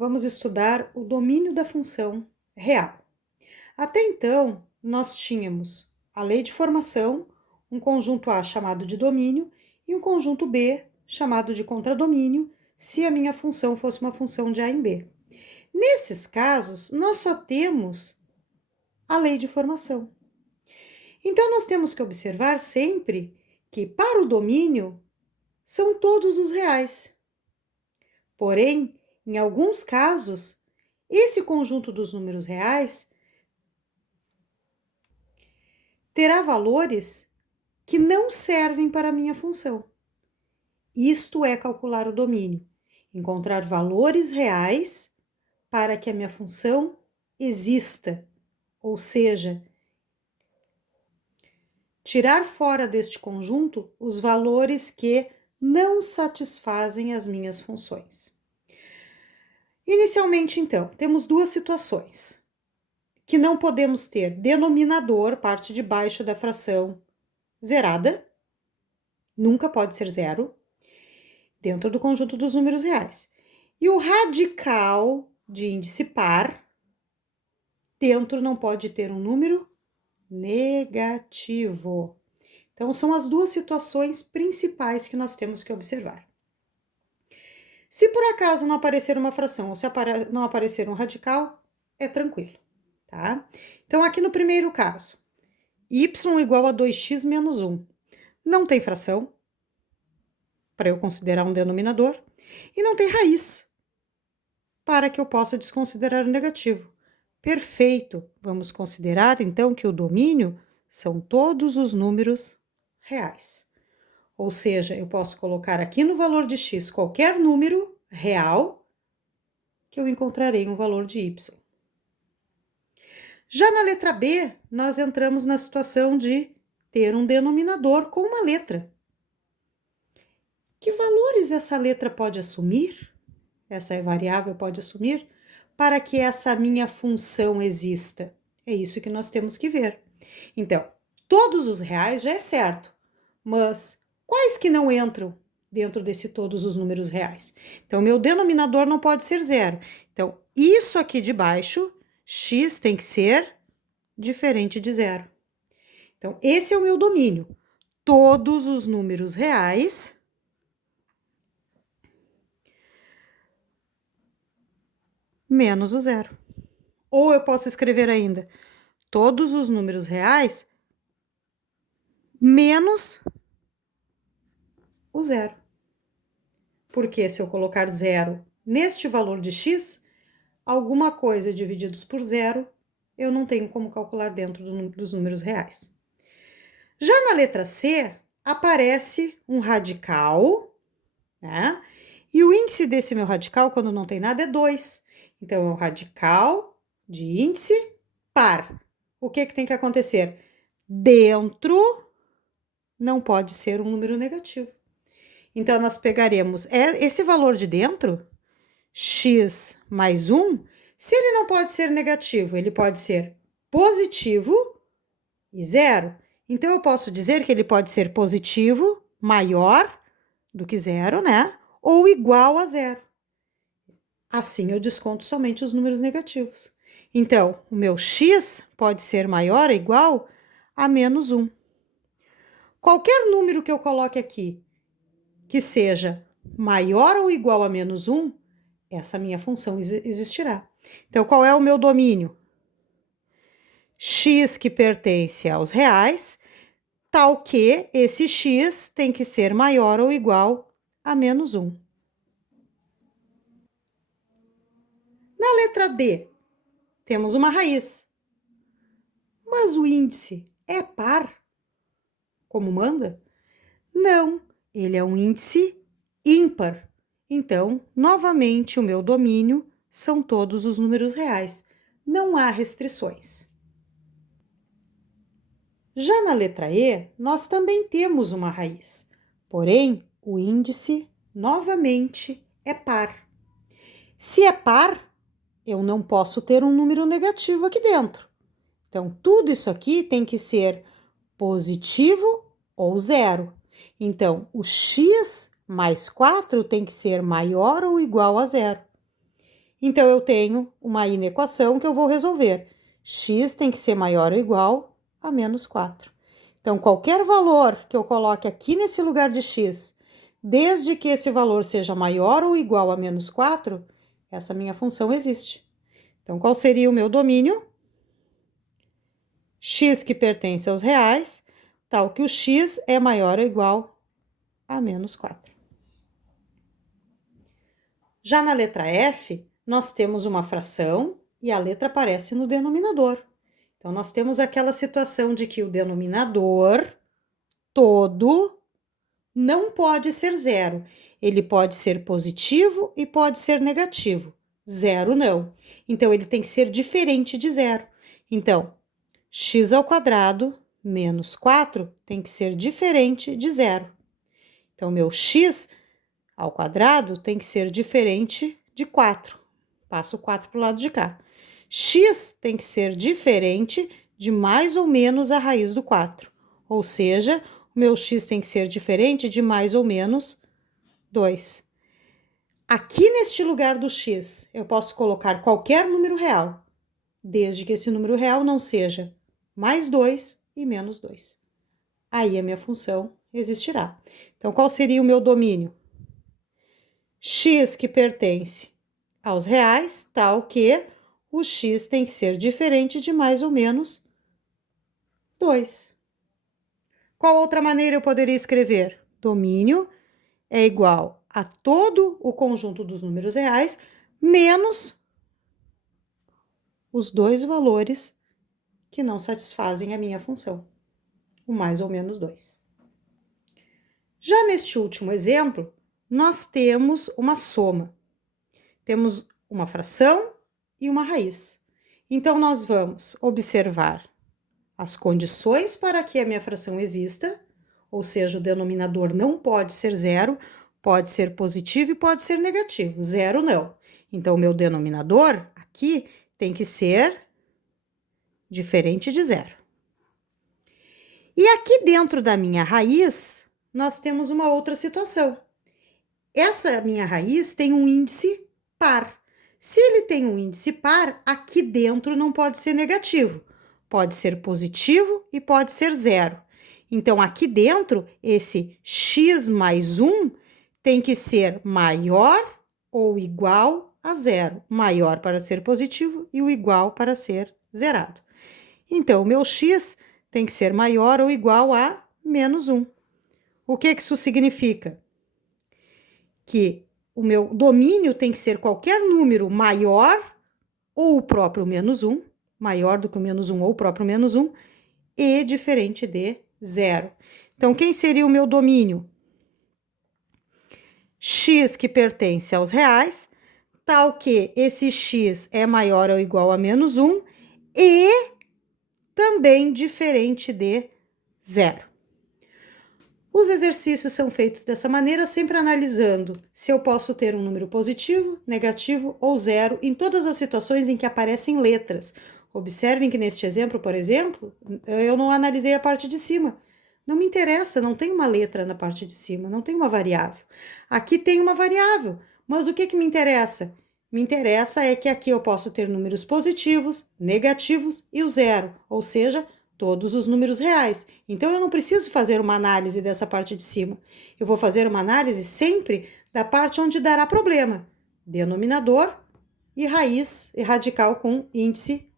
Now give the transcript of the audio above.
vamos estudar o domínio da função real. Até então, nós tínhamos a lei de formação, um conjunto A chamado de domínio e um conjunto B chamado de contradomínio, se a minha função fosse uma função de A em B. Nesses casos, nós só temos a lei de formação. Então, nós temos que observar sempre que, para o domínio, são todos os reais. Porém, em alguns casos, esse conjunto dos números reais terá valores que não servem para a minha função. Isto é calcular o domínio, encontrar valores reais para que a minha função exista, ou seja, tirar fora deste conjunto os valores que não satisfazem as minhas funções. Inicialmente, então, temos duas situações que não podemos ter: denominador, parte de baixo da fração, zerada, nunca pode ser zero, dentro do conjunto dos números reais. E o radical de índice par, dentro não pode ter um número negativo. Então, são as duas situações principais que nós temos que observar. Se por acaso não aparecer uma fração ou se não aparecer um radical, é tranquilo, tá? Então, aqui no primeiro caso, y igual a 2x menos 1. Não tem fração, para eu considerar um denominador, e não tem raiz, para que eu possa desconsiderar o negativo. Perfeito! Vamos considerar, então, que o domínio são todos os números reais. Ou seja, eu posso colocar aqui no valor de x qualquer número real que eu encontrarei um valor de y. Já na letra B, nós entramos na situação de ter um denominador com uma letra. Que valores essa letra pode assumir? Essa variável pode assumir para que essa minha função exista? É isso que nós temos que ver. Então, todos os reais já é certo, mas quais que não entram dentro desse todos os números reais? Então, meu denominador não pode ser zero. Então, isso aqui de baixo, x tem que ser diferente de zero. Então, esse é o meu domínio. Todos os números reais menos o zero. Ou eu posso escrever ainda todos os números reais menos o zero. Porque se eu colocar zero neste valor de x, alguma coisa divididos por zero, eu não tenho como calcular dentro dos números reais. Já na letra C, aparece um radical, né? E o índice desse meu radical, quando não tem nada, é 2. Então, é um radical de índice par. O que tem que acontecer? Dentro não pode ser um número negativo. Então, nós pegaremos esse valor de dentro, x mais 1, se ele não pode ser negativo, ele pode ser positivo e zero. Então, eu posso dizer que ele pode ser positivo, maior do que zero, né? Ou igual a zero. Assim, eu desconto somente os números negativos. Então, o meu x pode ser maior ou igual a menos 1. Qualquer número que eu coloque aqui que seja maior ou igual a menos 1, essa minha função existirá. Então, qual é o meu domínio? X que pertence aos reais, tal que esse x tem que ser maior ou igual a menos 1. Na letra D, temos uma raiz. Mas o índice é par, como manda? Não, ele é um índice ímpar. Então, novamente, o meu domínio são todos os números reais. Não há restrições. Já na letra E, nós também temos uma raiz. Porém, o índice, novamente, é par. Se é par, eu não posso ter um número negativo aqui dentro. Então, tudo isso aqui tem que ser positivo ou zero. Então, o x mais 4 tem que ser maior ou igual a zero. Então, eu tenho uma inequação que eu vou resolver. X tem que ser maior ou igual a menos 4. Então, qualquer valor que eu coloque aqui nesse lugar de x, desde que esse valor seja maior ou igual a menos 4, essa minha função existe. Então, qual seria o meu domínio? X que pertence aos reais, tal que o x é maior ou igual a menos 4. Já na letra F, nós temos uma fração e a letra aparece no denominador. Então, nós temos aquela situação de que o denominador todo não pode ser zero. Ele pode ser positivo e pode ser negativo. Zero não. Então, ele tem que ser diferente de zero. Então, x ao quadrado menos 4 tem que ser diferente de zero. Então, meu x ao quadrado tem que ser diferente de 4. Passo o 4 para o lado de cá. X tem que ser diferente de mais ou menos a raiz do 4. Ou seja, o meu x tem que ser diferente de mais ou menos 2. Aqui neste lugar do x, eu posso colocar qualquer número real, desde que esse número real não seja mais 2 e menos 2. Aí a minha função existirá. Então, qual seria o meu domínio? X que pertence aos reais, tal que o x tem que ser diferente de mais ou menos 2. Qual outra maneira eu poderia escrever? Domínio é igual a todo o conjunto dos números reais menos os dois valores que não satisfazem a minha função, o mais ou menos 2. Já neste último exemplo, nós temos uma soma. Temos uma fração e uma raiz. Então, nós vamos observar as condições para que a minha fração exista, ou seja, o denominador não pode ser zero, pode ser positivo e pode ser negativo. Zero não. Então, o meu denominador aqui tem que ser diferente de zero. E aqui dentro da minha raiz, nós temos uma outra situação. Essa minha raiz tem um índice par. Se ele tem um índice par, aqui dentro não pode ser negativo. Pode ser positivo e pode ser zero. Então, aqui dentro, esse x mais 1 tem que ser maior ou igual a zero. Maior para ser positivo e o igual para ser zerado. Então, o meu x tem que ser maior ou igual a menos 1. O que isso significa? Que o meu domínio tem que ser qualquer número maior ou o próprio menos 1, maior do que o menos 1 ou o próprio menos 1, e diferente de zero. Então, quem seria o meu domínio? X que pertence aos reais, tal que esse x é maior ou igual a menos 1 e também diferente de zero. Os exercícios são feitos dessa maneira, sempre analisando se eu posso ter um número positivo, negativo ou zero em todas as situações em que aparecem letras. Observem que neste exemplo, por exemplo, eu não analisei a parte de cima. Não me interessa, não tem uma letra na parte de cima, não tem uma variável. Aqui tem uma variável, mas o que me interessa? Me interessa é que aqui eu posso ter números positivos, negativos e o zero, ou seja, todos os números reais. Então, eu não preciso fazer uma análise dessa parte de cima. Eu vou fazer uma análise sempre da parte onde dará problema. Denominador e raiz e radical com índice